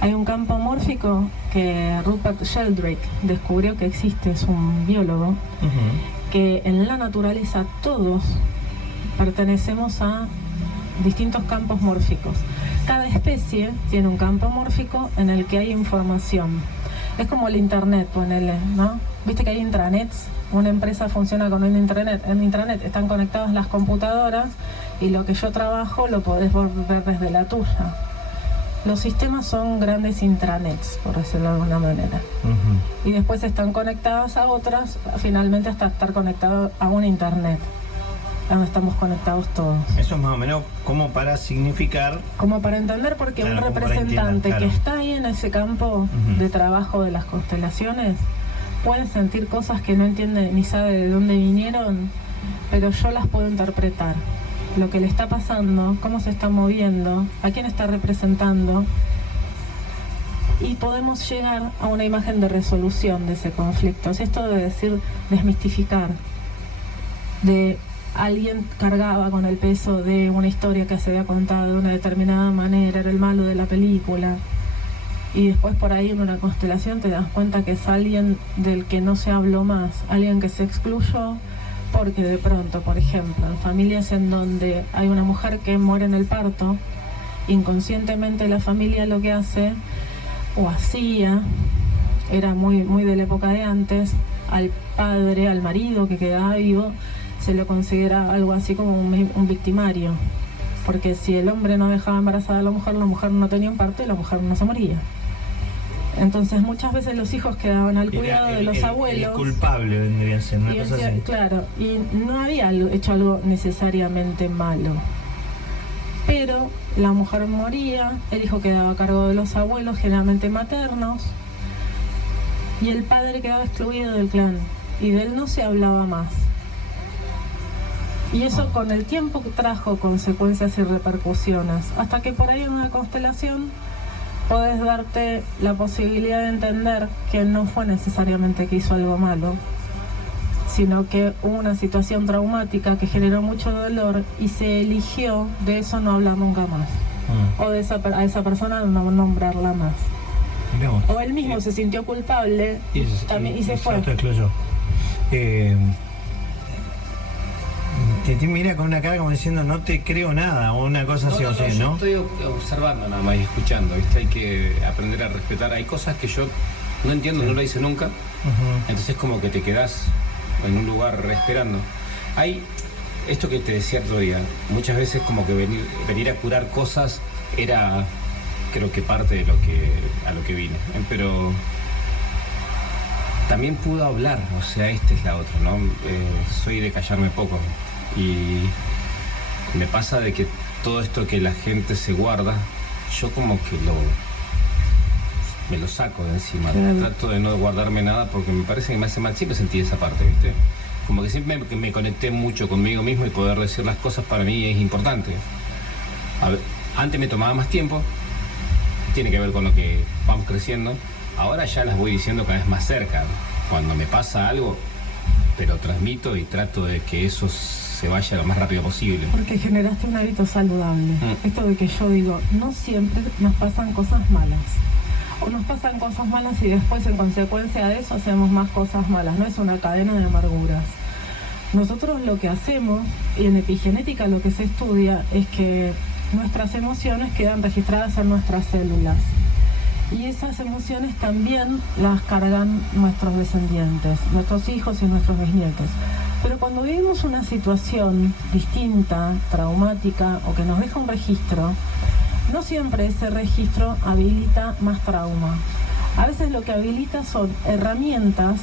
Hay un campo mórfico que Rupert Sheldrake descubrió que existe, es un biólogo, que en la naturaleza todos pertenecemos a distintos campos mórficos. Cada especie tiene un campo mórfico en el que hay información. Es como el internet, ponele, ¿no? Viste que hay intranets. Una empresa funciona con un intranet. En intranet están conectadas las computadoras y lo que yo trabajo lo podés ver desde la tuya. Los sistemas son grandes intranets, por decirlo de alguna manera. Y después están conectadas a otras, finalmente hasta estar conectado a un internet, donde estamos conectados todos. Eso es más o menos como para significar. Como para entender, porque Claro, un como para representante entender, claro. que está ahí en ese campo de trabajo de las constelaciones puede sentir cosas que no entiende ni sabe de dónde vinieron pero yo las puedo interpretar. Lo que le está pasando, cómo se está moviendo, a quién está representando, y podemos llegar a una imagen de resolución de ese conflicto. Es esto de decir, desmistificar, de alguien cargaba con el peso de una historia que se había contado de una determinada manera, era el malo de la película, y después por ahí en una constelación te das cuenta que es alguien del que no se habló más, alguien que se excluyó, porque de pronto, por ejemplo, en familias en donde hay una mujer que muere en el parto, inconscientemente la familia lo que hace o hacía, era muy de la época de antes, al padre, al marido que quedaba vivo, se lo considera algo así como un victimario, porque si el hombre no dejaba embarazada a la mujer no tenía un parto y la mujer no se moría. Entonces muchas veces los hijos quedaban al cuidado de los abuelos. El culpable vendría a ser una y cosa así. claro, y no había hecho algo necesariamente malo. Pero la mujer moría, el hijo quedaba a cargo de los abuelos, generalmente maternos, y el padre quedaba excluido del clan, y de él no se hablaba más. Y eso con el tiempo trajo consecuencias y repercusiones, hasta que por ahí en una constelación podés darte la posibilidad de entender que no fue necesariamente que hizo algo malo, sino que hubo una situación traumática que generó mucho dolor y se eligió de eso no hablar nunca más. O de a esa persona no nombrarla más. Miramos. O él mismo se sintió culpable y se fue. Se excluyó. Te mira con una cara como diciendo no te creo nada o una cosa así, o sea, yo ¿no? estoy observando nada más y escuchando, ¿viste? Hay que aprender a respetar. Hay cosas que yo no entiendo, Sí. no lo hice nunca. Entonces como que te quedás en un lugar esperando. Hay esto que te decía otro día, muchas veces como que venir a curar cosas era, creo que parte de a lo que vine, pero también puedo hablar, o sea, esta es la otra, ¿no? Soy de callarme poco y me pasa de que todo esto que la gente se guarda, yo como que me lo saco de encima. Claro. Trato de no guardarme nada porque me parece que me hace mal. Siempre sentí esa parte, ¿viste? Como que siempre me conecté mucho conmigo mismo y poder decir las cosas para mí es importante. A ver, antes me tomaba más tiempo, tiene que ver con lo que vamos creciendo. Ahora ya las voy diciendo cada vez más cerca. Cuando me pasa algo, pero transmito y trato de que eso se vaya lo más rápido posible. Porque generaste un hábito saludable. Esto de que yo digo, no siempre nos pasan cosas malas. O nos pasan cosas malas y después en consecuencia de eso hacemos más cosas malas. No es una cadena de amarguras. Nosotros lo que hacemos, y en epigenética lo que se estudia, es que nuestras emociones quedan registradas en nuestras células. Y esas emociones también las cargan nuestros descendientes, nuestros hijos y nuestros bisnietos. Pero cuando vivimos una situación distinta, traumática o que nos deja un registro, no siempre ese registro habilita más trauma. A veces lo que habilita son herramientas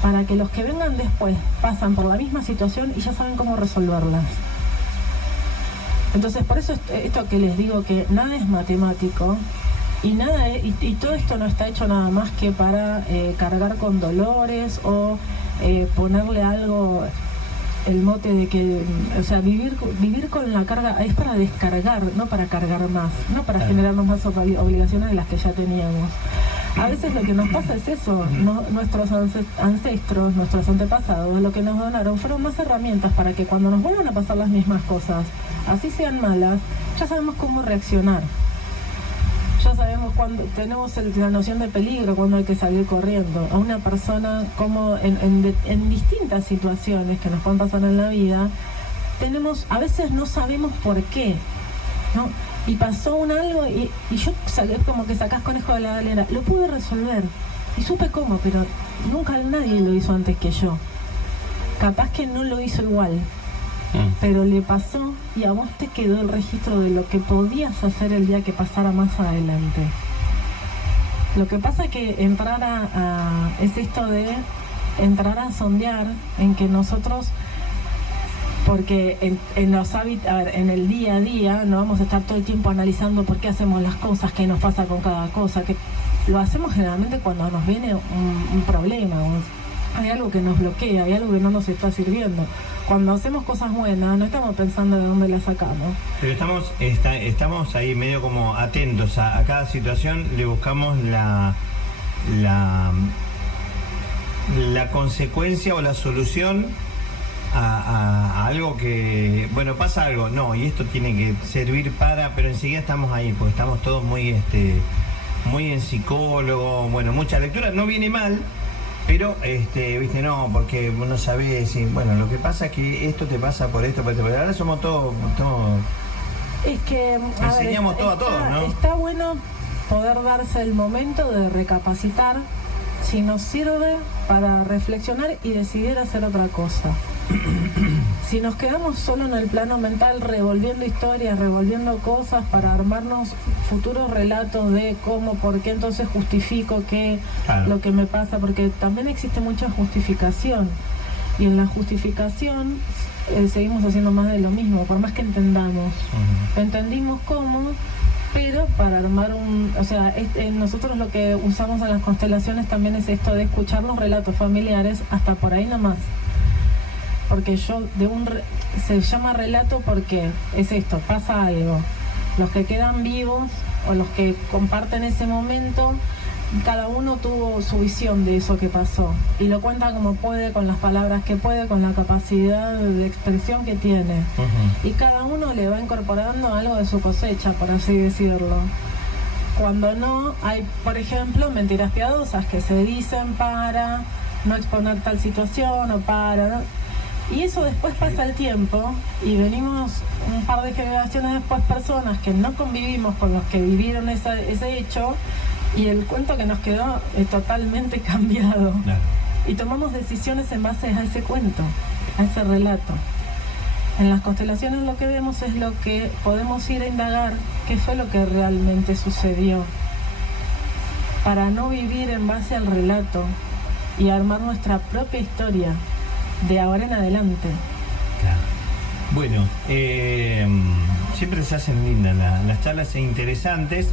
para que los que vengan después pasan por la misma situación y ya saben cómo resolverlas. Entonces, por eso esto que les digo, que nada es matemático y todo esto no está hecho nada más que para cargar con dolores o ponerle algo, el mote de que, o sea, vivir con la carga es para descargar, no para cargar más, no para generarnos más obligaciones de las que ya teníamos. A veces lo que nos pasa es eso, nuestros ancestros, nuestros antepasados, lo que nos donaron fueron más herramientas para que cuando nos vuelvan a pasar las mismas cosas, así sean malas, ya sabemos cómo reaccionar. Ya sabemos cuando tenemos la noción de peligro, cuando hay que salir corriendo. A una persona, como en distintas situaciones que nos pueden pasar en la vida, a veces no sabemos por qué, ¿no? Y pasó algo y yo como que sacás conejo de la galera. Lo pude resolver y supe cómo, pero nunca nadie lo hizo antes que yo. Capaz que no lo hizo igual, pero le pasó y a vos te quedó el registro de lo que podías hacer el día que pasara más adelante. Lo que pasa es que es esto de entrar a sondear en que nosotros, porque en los hábitos, en el día a día no vamos a estar todo el tiempo analizando por qué hacemos las cosas, qué nos pasa con cada cosa, que lo hacemos generalmente cuando nos viene un problema, hay algo que nos bloquea, hay algo que no nos está sirviendo, Cuando hacemos cosas buenas, no estamos pensando de dónde las sacamos. Pero estamos ahí medio como atentos a cada situación, le buscamos la consecuencia o la solución a algo que, bueno, pasa algo, no, y esto tiene que servir pero enseguida estamos ahí, porque estamos todos muy en psicólogo, bueno, mucha lectura, no viene mal, pero viste, no, porque uno sabe si, bueno, lo que pasa es que esto te pasa por esto, pero ahora somos todos Es que enseñamos todo a todos, ¿no? Está bueno poder darse el momento de recapacitar si nos sirve para reflexionar y decidir hacer otra cosa. Si nos quedamos solo en el plano mental revolviendo historias, revolviendo cosas para armarnos futuros relatos de cómo, por qué entonces justifico que Claro. lo que me pasa, porque también existe mucha justificación y en la justificación seguimos haciendo más de lo mismo, por más que entendamos. Entendimos cómo, pero para armar nosotros lo que usamos en las constelaciones también es esto de escuchar los relatos familiares hasta por ahí nomás. Porque se llama relato porque es esto, pasa algo. Los que quedan vivos o los que comparten ese momento, cada uno tuvo su visión de eso que pasó y lo cuenta como puede, con las palabras que puede, con la capacidad de expresión que tiene. Y cada uno le va incorporando algo de su cosecha, por así decirlo. Cuando no, hay, por ejemplo, mentiras piadosas que se dicen para no exponer tal situación o para... Y eso después pasa el tiempo y venimos un par de generaciones después personas que no convivimos con los que vivieron ese hecho y el cuento que nos quedó es totalmente cambiado. Claro. Y tomamos decisiones en base a ese cuento, a ese relato. En las constelaciones lo que vemos es lo que podemos ir a indagar, qué fue lo que realmente sucedió, para no vivir en base al relato y armar nuestra propia historia de ahora en adelante. Claro. Bueno, siempre se hacen lindas las charlas interesantes.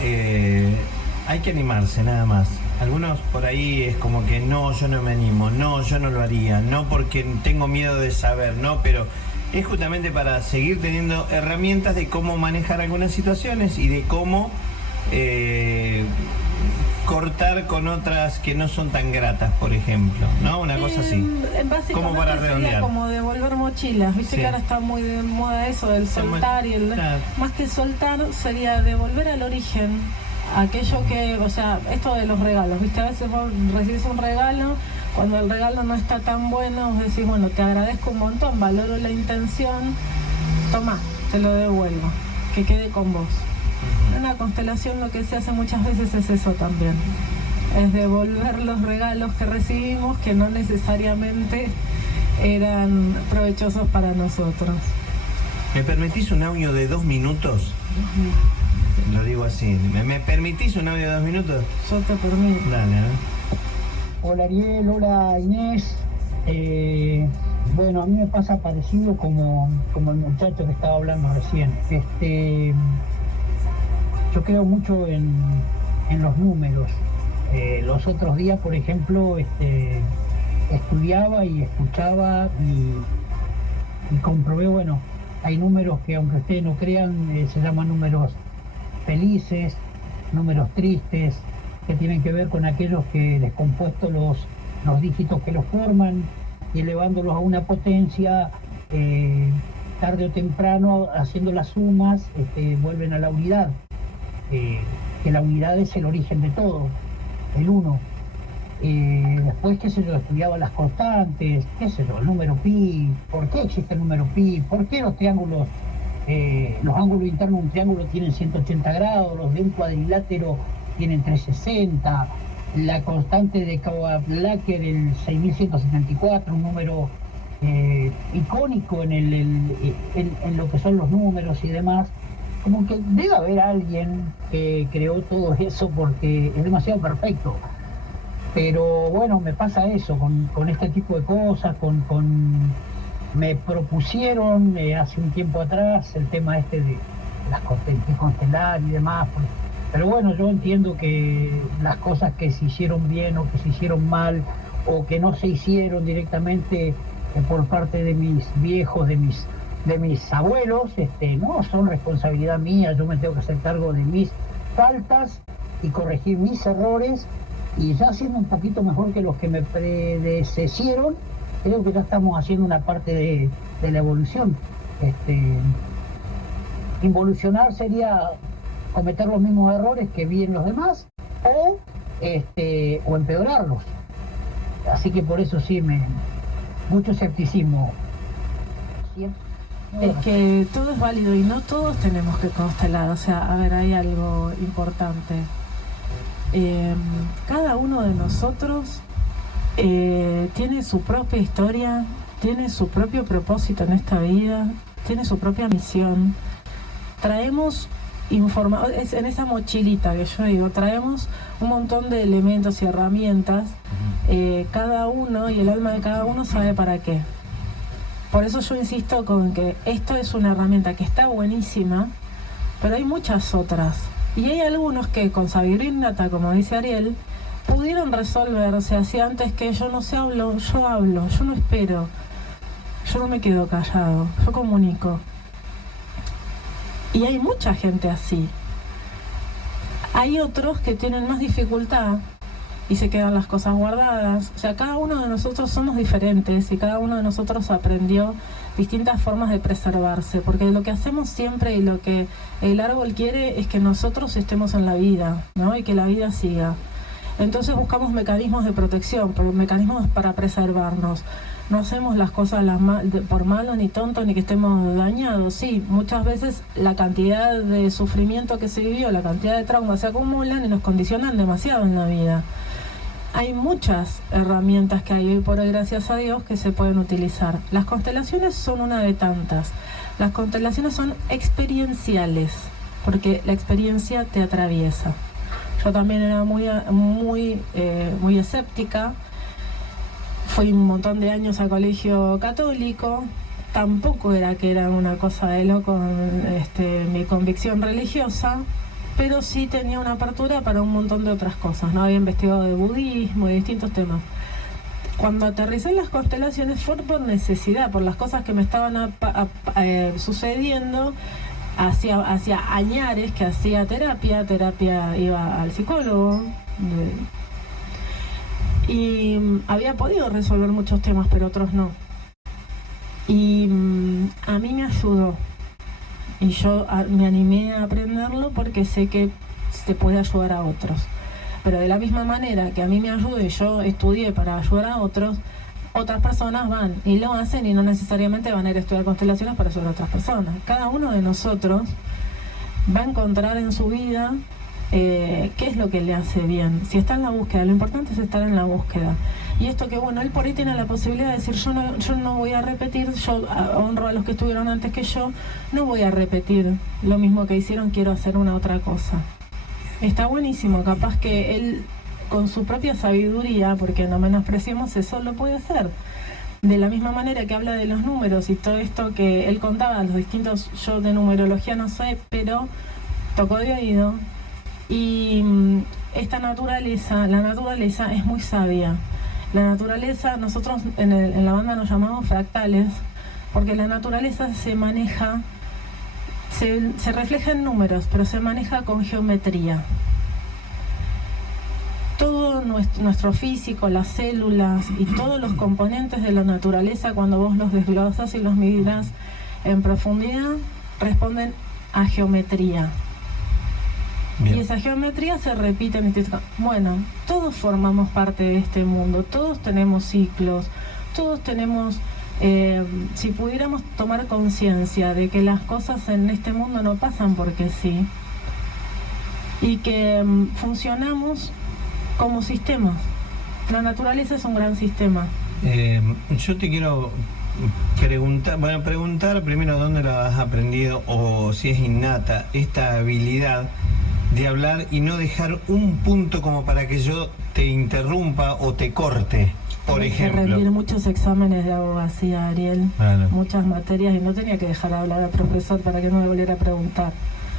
Hay que animarse nada más. Algunos por ahí es como que no, yo no me animo, no, yo no lo haría, no porque tengo miedo de saber, no, pero es justamente para seguir teniendo herramientas de cómo manejar algunas situaciones y de cómo cortar con otras que no son tan gratas, por ejemplo, ¿no? Una cosa así. Básicamente Como para sería redondear. como devolver mochilas, viste Sí. que ahora está muy de moda eso del soltar y el... Claro. Más que soltar sería devolver al origen aquello que, o sea, esto de los regalos, viste, a veces vos recibís un regalo, cuando el regalo no está tan bueno, vos decís, bueno, te agradezco un montón, valoro la intención, tomá, te lo devuelvo, que quede con vos. En una constelación lo que se hace muchas veces es eso también, es devolver los regalos que recibimos que no necesariamente eran provechosos para nosotros. ¿Me permitís un audio de 2 minutos? Lo digo así. ¿Me permitís un audio de 2 minutos? Yo te permito. Dale, ¿eh? Hola Ariel, hola Inés. Bueno, a mí me pasa parecido como el muchacho que estaba hablando recién. Yo creo mucho en los números. Los otros días, por ejemplo, estudiaba y escuchaba y comprobé, bueno, hay números que aunque ustedes no crean, se llaman números felices, números tristes, que tienen que ver con aquellos que descompuestos los dígitos que los forman y elevándolos a una potencia, tarde o temprano, haciendo las sumas, vuelven a la unidad. Que la unidad es el origen de todo, el uno. Después, qué sé yo, estudiaba las constantes, qué sé yo, el número pi, por qué existe el número pi, por qué los triángulos, los ángulos internos de un triángulo tienen 180 grados, los de un cuadrilátero tienen 360, la constante de Kauap-Blacker, el 6174, un número icónico en lo que son los números y demás. Como que debe haber alguien que creó todo eso porque es demasiado perfecto. Pero bueno, me pasa eso con este tipo de cosas, me propusieron hace un tiempo atrás el tema de las constelar y demás. Pero bueno, yo entiendo que las cosas que se hicieron bien o que se hicieron mal o que no se hicieron directamente por parte de mis viejos, de mis abuelos, no son responsabilidad mía. Yo me tengo que hacer cargo de mis faltas y corregir mis errores, y ya siendo un poquito mejor que los que me predecesieron, creo que ya estamos haciendo una parte de la evolución. Involucionar sería cometer los mismos errores que vi en los demás, o empeorarlos. Así que por eso sí, mucho escepticismo. Es que todo es válido y no todos tenemos que constelar. O sea, a ver, hay algo importante. Cada uno de nosotros tiene su propia historia, tiene su propio propósito en esta vida, tiene su propia misión. Traemos en esa mochilita que yo digo, traemos un montón de elementos y herramientas. Cada uno y el alma de cada uno sabe para qué. Por eso yo insisto con que esto es una herramienta que está buenísima, pero hay muchas otras. Y hay algunos que con sabiduría innata, como dice Ariel, pudieron resolver. O sea, si antes que yo no sé hablo, yo no espero, yo no me quedo callado, yo comunico. Y hay mucha gente así. Hay otros que tienen más dificultad y se quedan las cosas guardadas. O sea, cada uno de nosotros somos diferentes y cada uno de nosotros aprendió distintas formas de preservarse, porque lo que hacemos siempre y lo que el árbol quiere es que nosotros estemos en la vida, ¿no? Y que la vida siga. Entonces buscamos mecanismos de protección, mecanismos para preservarnos. No hacemos las cosas por malo ni tonto ni que estemos dañados. Sí, muchas veces la cantidad de sufrimiento que se vivió, la cantidad de traumas se acumulan y nos condicionan demasiado en la vida. Hay muchas herramientas que hay hoy por hoy, gracias a Dios, que se pueden utilizar. Las constelaciones son una de tantas. Las constelaciones son experienciales, porque la experiencia te atraviesa. Yo también era muy escéptica. Fui un montón de años al colegio católico. Tampoco era que era una cosa de loco mi convicción religiosa, pero sí tenía una apertura para un montón de otras cosas, ¿no? Había investigado de budismo y distintos temas. Cuando aterricé en las constelaciones fue por necesidad, por las cosas que me estaban sucediendo. Hacía añares que hacía terapia, iba al psicólogo, y había podido resolver muchos temas, pero otros no. Y a mí me ayudó. Y yo me animé a aprenderlo porque sé que se puede ayudar a otros. Pero de la misma manera que a mí me ayudó y yo estudié para ayudar a otros, otras personas van y lo hacen y no necesariamente van a ir a estudiar constelaciones para ayudar a otras personas. Cada uno de nosotros va a encontrar en su vida qué es lo que le hace bien. Si está en la búsqueda, lo importante es estar en la búsqueda. Y esto que bueno, él por ahí tiene la posibilidad de decir, yo no voy a repetir, yo honro a los que estuvieron antes que yo, no voy a repetir lo mismo que hicieron, quiero hacer una otra cosa. Está buenísimo, capaz que él con su propia sabiduría, porque no menospreciemos eso, lo puede hacer. De la misma manera que habla de los números y todo esto que él contaba, los distintos, yo de numerología no sé, pero tocó de oído. Y esta naturaleza, la naturaleza es muy sabia. La naturaleza, nosotros en la banda nos llamamos fractales, porque la naturaleza se maneja, se refleja en números, pero se maneja con geometría. Todo nuestro físico, las células y todos los componentes de la naturaleza, cuando vos los desglosas y los miras en profundidad, responden a geometría. Bien. Y esa geometría se repite en bueno, todos formamos parte de este mundo, todos tenemos ciclos, todos tenemos, si pudiéramos tomar conciencia de que las cosas en este mundo no pasan porque sí, y que funcionamos como sistemas. La naturaleza es un gran sistema. Yo te quiero preguntar primero dónde lo has aprendido o si es innata esta habilidad de hablar y no dejar un punto como para que yo te interrumpa o te corte, por ejemplo. Tuve que rendir muchos exámenes de abogacía, Ariel, muchas materias, y no tenía que dejar hablar al profesor para que no me volviera a preguntar.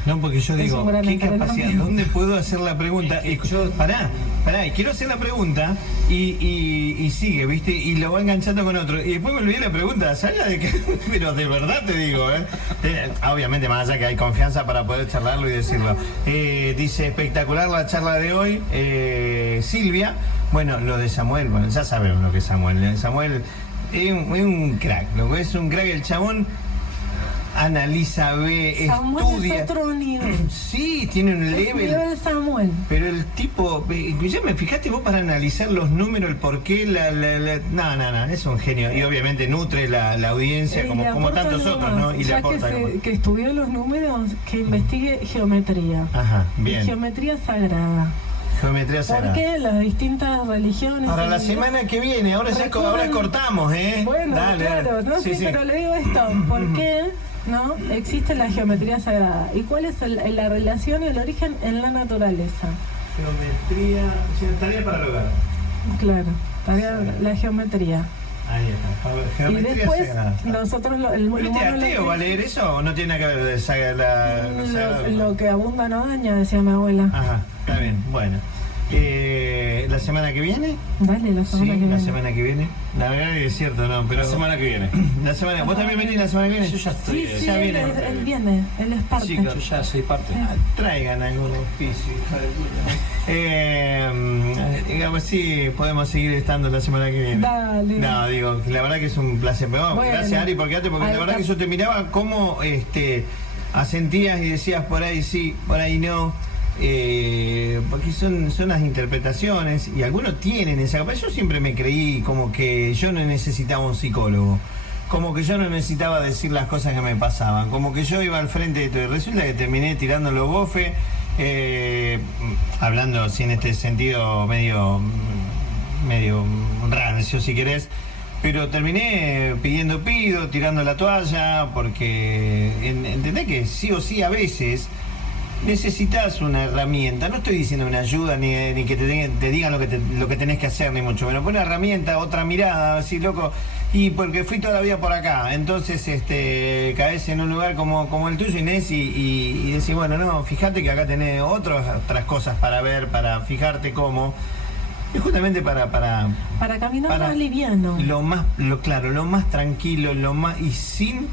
No, porque yo Es digo, un gran ¿qué capacidad? entrenamiento. ¿Dónde puedo hacer la pregunta? Y yo, pará, y quiero hacer la pregunta y sigue, ¿viste? Y lo va enganchando con otro. Y después me olvidé la pregunta, ¿sabes la de qué? Pero de verdad te digo, ¿eh? Obviamente, más allá que hay confianza para poder charlarlo y decirlo. Dice, espectacular la charla de hoy. Silvia, bueno, lo de Samuel, bueno, ya sabemos lo que es Samuel. Samuel es un crack, lo que es un crack, el chabón. Analiza, ve, Samuel estudia. es otro nivel. Sí, tiene un Es level. nivel Samuel. Pero el tipo, ya me fijaste vos para analizar los números, el porqué, no, es un genio. Y obviamente nutre la audiencia Y como le aporta tantos algo otros, más. ¿no? Y le Ya aporta algo más. que estudió los números, que investigue geometría. Ajá, Y bien. geometría sagrada. Geometría ¿Por sagrada. qué las distintas religiones? Para la semana que viene, ahora cortamos, ¿eh? Bueno, Dale, claro, dale. no Sí, sé, sí. pero le digo esto, ¿por qué no existe la geometría sagrada? ¿Y cuál es la relación y el origen en la naturaleza? Geometría, tarea para el hogar. Claro, la geometría. Ahí está. Y Geometría después sagrada. nosotros el ¿Este humano ateo va a leer eso o no tiene nada que ver de sagrado? lo que abunda no daña, decía mi abuela. Ajá, está bien, bueno. ¿La semana que viene? Dale, la Sí, semana que la viene. semana que viene. La verdad que es cierto, no, pero... La semana que viene. ¿Vos también venís la semana que viene? Yo ya estoy. Sí, ya él, viene. él viene, él es parte. Chicos, Yo ya soy parte. Traigan algún auspicio, hija de puta. Digamos, sí, podemos seguir estando la semana que viene. Dale. No, digo, la verdad que es un placer. Pero, Bueno. gracias, Ari, porque la verdad que yo te miraba cómo asentías y decías por ahí sí, por ahí no. Porque son las interpretaciones y algunos tienen esa capacidad. Yo siempre me creí como que yo no necesitaba un psicólogo, como que yo no necesitaba decir las cosas que me pasaban, como que yo iba al frente de todo y resulta que terminé tirando los bofes, hablando así en este sentido medio rancio si querés, pero terminé tirando la toalla, porque entendés que sí o sí a veces necesitas una herramienta. No estoy diciendo una ayuda ni que te digan lo que tenés que hacer, ni mucho menos. Una herramienta, otra mirada, así, loco. Y porque fui toda la vida por acá, entonces caes en un lugar como el tuyo, Inés, y decís, bueno, no, fíjate que acá tenés otras cosas para ver, para fijarte cómo. Y justamente para caminar más liviano. lo más tranquilo, y sin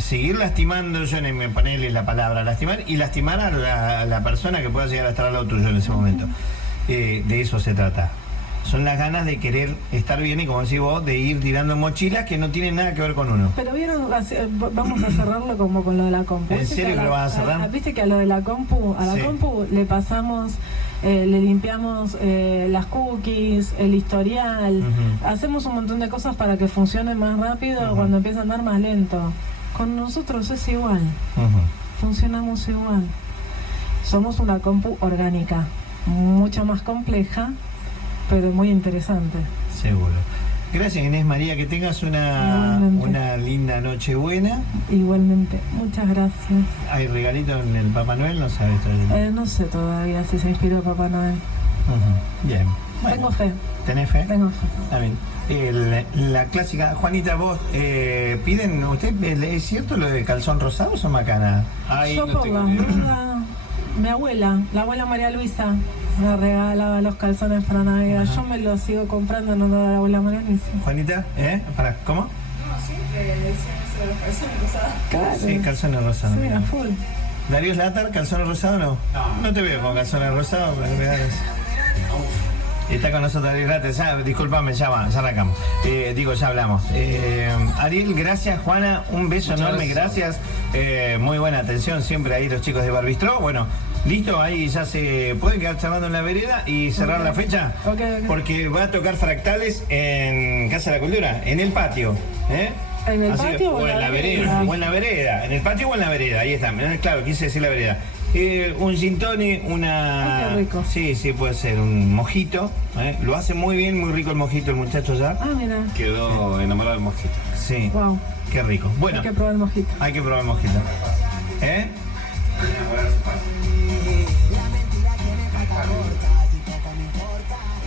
seguir lastimando, yo me ponerle la palabra lastimar y lastimar a la persona que pueda llegar a estar al lado tuyo en ese momento. De eso se trata. Son las ganas de querer estar bien y, como decís vos, de ir tirando mochilas que no tienen nada que ver con uno. Pero vieron, vamos a cerrarlo como con lo de la compu. ¿En Viste serio que que lo vas a cerrar? Viste que a lo de la compu, Sí. compu le pasamos, le limpiamos las cookies, el historial, Ujú. hacemos un montón de cosas para que funcione más rápido Ujú. cuando empieza a andar más lento. Con nosotros es igual, Ujú. funcionamos igual. Somos una compu orgánica, mucho más compleja, pero muy interesante. Seguro. Gracias, Inés María, que tengas Igualmente. una linda noche buena. Igualmente, muchas gracias. ¿Hay regalito en el Papá Noel? No sabes todavía. No sé todavía si se inspiró Papá Noel. Ujú. Bien. Bueno, Tengo fe, ¿tenés fe? tengo fe. Está bien. La clásica, Juanita, vos piden, ¿usted es cierto lo de calzón rosado o son macana? Ahí Yo no por tengo las idea. dudas, mi abuela, la abuela María Luisa, me regalaba los calzones para Navidad. Ajá. Yo me los sigo comprando en honor a la abuela María Luisa. Juanita, ¿Para cómo? No, siempre decían eso de los calzones rosados. Claro. Sí, calzones rosados. Sí, a full. ¿Darío Latar, calzones rosados no? No te veo con calzones rosados, pero me das. Está con nosotros Ariel Latar, discúlpame, ya arrancamos. Ya hablamos. Ariel, gracias, Juana, un beso Muchas enorme, gracias. Muy buena atención siempre ahí los chicos de Barbistró. Bueno, listo, ahí ya se pueden quedar charlando en la vereda y cerrar la fecha. Ok. Porque va a tocar Fractales en Casa de la Cultura, en el patio. ¿En el Así que, patio o en la vereda? O en la vereda, en el patio o en la vereda, ahí está. Claro, quise decir la vereda. Un gin tonic, una... Ay, qué rico. Sí, puede ser, un mojito. Lo hace muy bien, muy rico el mojito el muchacho ya. Ah, mira. Quedó enamorado del mosquito. Sí, Wow. qué rico. Bueno, Hay que probar el mojito. hay que probar el mojito.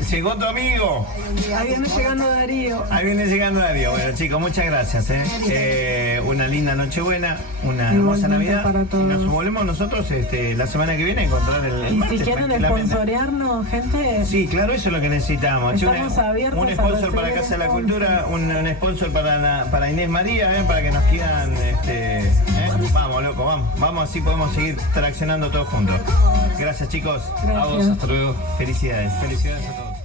llegó tu amigo. Ahí viene llegando Darío. Ahí viene llegando Darío. Bueno, chicos, muchas gracias. Una linda Nochebuena, una hermosa Igualmente Navidad. para todos. Y nos volvemos nosotros la semana que viene a encontrar el Y si martes, quieren tranquilamente. sponsorearnos, gente, Sí, claro, eso es lo que necesitamos. Che, Estamos abiertos un a sponsor para recibir Casa de la sponsor. Cultura, un sponsor para Inés María, para que nos quieran. Vamos, loco, vamos, así podemos seguir traccionando todos juntos. Gracias, chicos. A vos, hasta luego. Felicidades. Felicidades a todos.